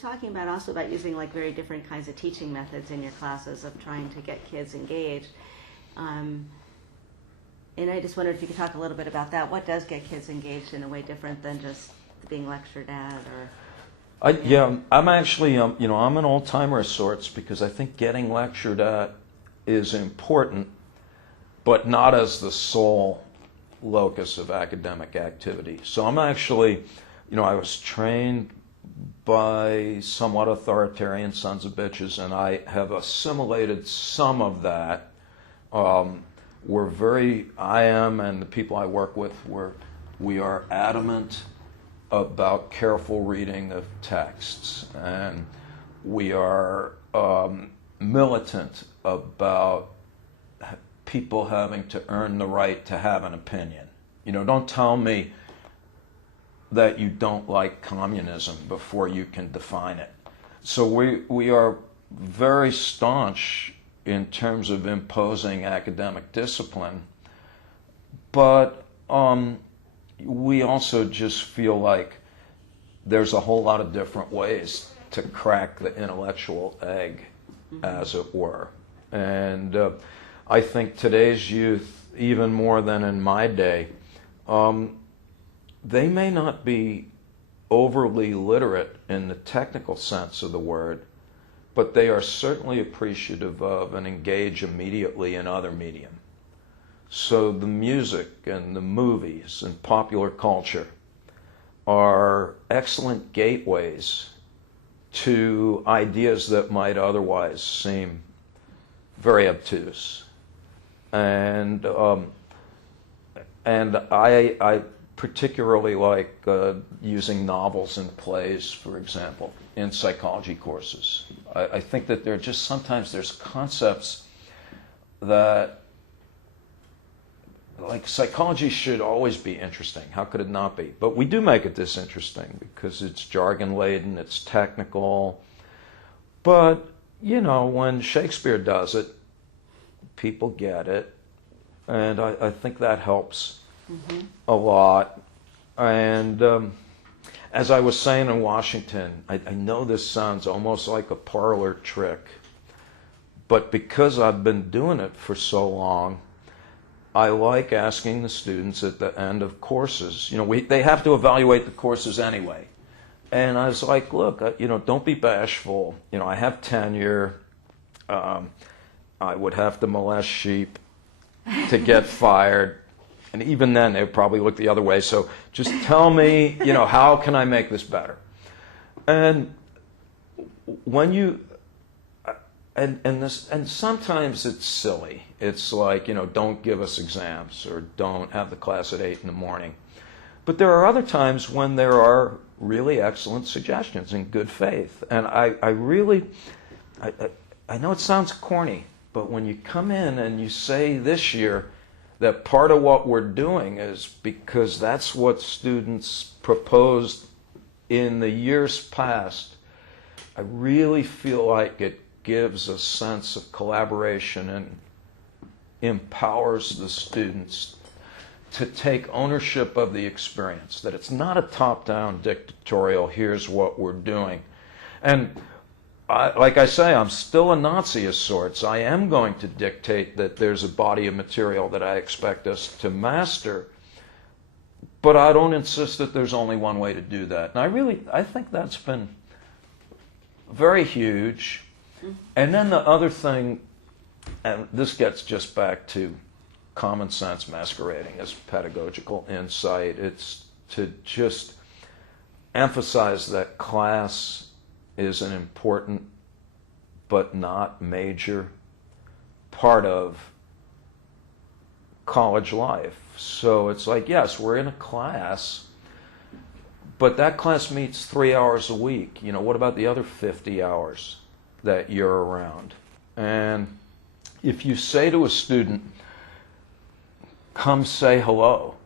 talking about also about using like very different kinds of teaching methods in your classes of trying to get kids engaged. And I just wondered if you could talk a little bit about that. What does get kids engaged in a way different than just being lectured at, or? Yeah, I'm actually, I'm an old-timer of sorts because I think getting lectured at is important, but not as the sole locus of academic activity. So I'm actually, I was trained by somewhat authoritarian sons of bitches, and I have assimilated some of that. I am, and the people I work with, we are adamant about careful reading of texts, and we are militant about people having to earn the right to have an opinion. Don't tell me that you don't like communism before you can define it. So we are very staunch in terms of imposing academic discipline, but we also just feel like there's a whole lot of different ways to crack the intellectual egg, as it were. And I think today's youth, even more than in my day, they may not be overly literate in the technical sense of the word, but they are certainly appreciative of and engage immediately in other medium. So the music and the movies and popular culture are excellent gateways to ideas that might otherwise seem very obtuse. And I particularly like using novels and plays, for example, in psychology courses. I think that sometimes there's concepts that, like, psychology should always be interesting. How could it not be? But we do make it disinteresting because it's jargon-laden, it's technical. But, when Shakespeare does it, people get it. And I think that helps a lot. And as I was saying in Washington, I know this sounds almost like a parlor trick, but because I've been doing it for so long, I like asking the students at the end of courses, they have to evaluate the courses anyway. And I was like, look, don't be bashful. I have tenure. I would have to molest sheep to get fired. And even then, they would probably look the other way. So just tell me, how can I make this better? And when and sometimes it's silly. It's like, don't give us exams or don't have the class at 8 in the morning. But there are other times when there are really excellent suggestions in good faith. And I know it sounds corny, but when you come in and you say this year that part of what we're doing is because that's what students proposed in the years past, I really feel like it gives a sense of collaboration and empowers the students to take ownership of the experience, that it's not a top-down dictatorial, here's what we're doing. And like I say, I'm still a Nazi of sorts. I am going to dictate that there's a body of material that I expect us to master, but I don't insist that there's only one way to do that. And I think that's been very huge. And then the other thing, and this gets just back to common sense masquerading as pedagogical insight, it's to just emphasize that class is an important but not major part of college life. So it's like, yes, we're in a class, but that class meets 3 hours a week. What about the other 50 hours that you're around? And if you say to a student, come say hello,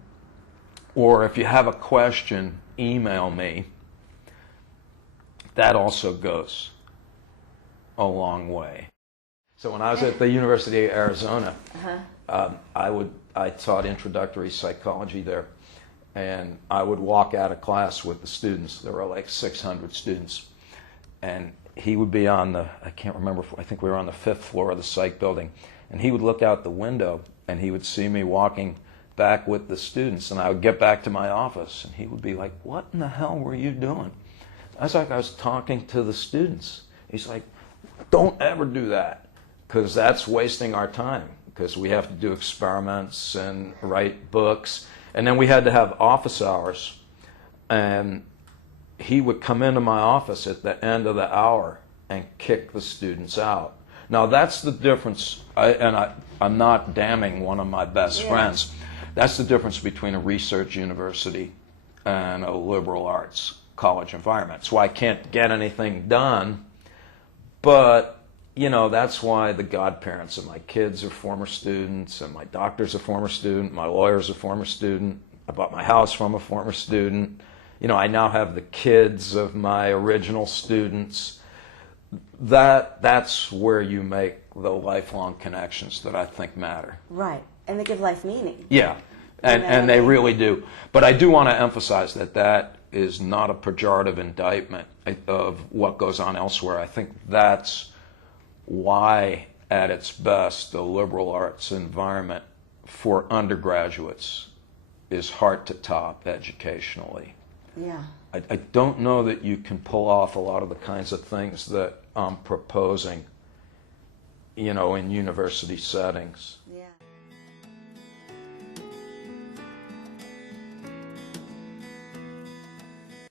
or if you have a question, email me, that also goes a long way. So when I was at the University of Arizona, I taught introductory psychology there, and I would walk out of class with the students. There were like 600 students, and he would be on the, I can't remember, I think we were on the 5th floor of the psych building, and he would look out the window and he would see me walking back with the students, and I would get back to my office and he would be like, "What in the hell were you doing?" I was like, "I was talking to the students." He's like, "Don't ever do that, because that's wasting our time, because we have to do experiments and write books." And then we had to have office hours, and he would come into my office at the end of the hour and kick the students out. Now that's the difference, I'm not damning one of my best friends. That's the difference between a research university and a liberal arts college environment. It's why I can't get anything done, but that's why the godparents of my kids are former students, and my doctor's a former student, my lawyer's a former student. I bought my house from a former student. I now have the kids of my original students. That's where you make the lifelong connections that I think matter. Right, and they give life meaning. Yeah, and they really do. But I do want to emphasize that is not a pejorative indictment of what goes on elsewhere. I think that's why, at its best, the liberal arts environment for undergraduates is hard to top educationally. Yeah. I don't know that you can pull off a lot of the kinds of things that I'm proposing, in university settings. Yeah.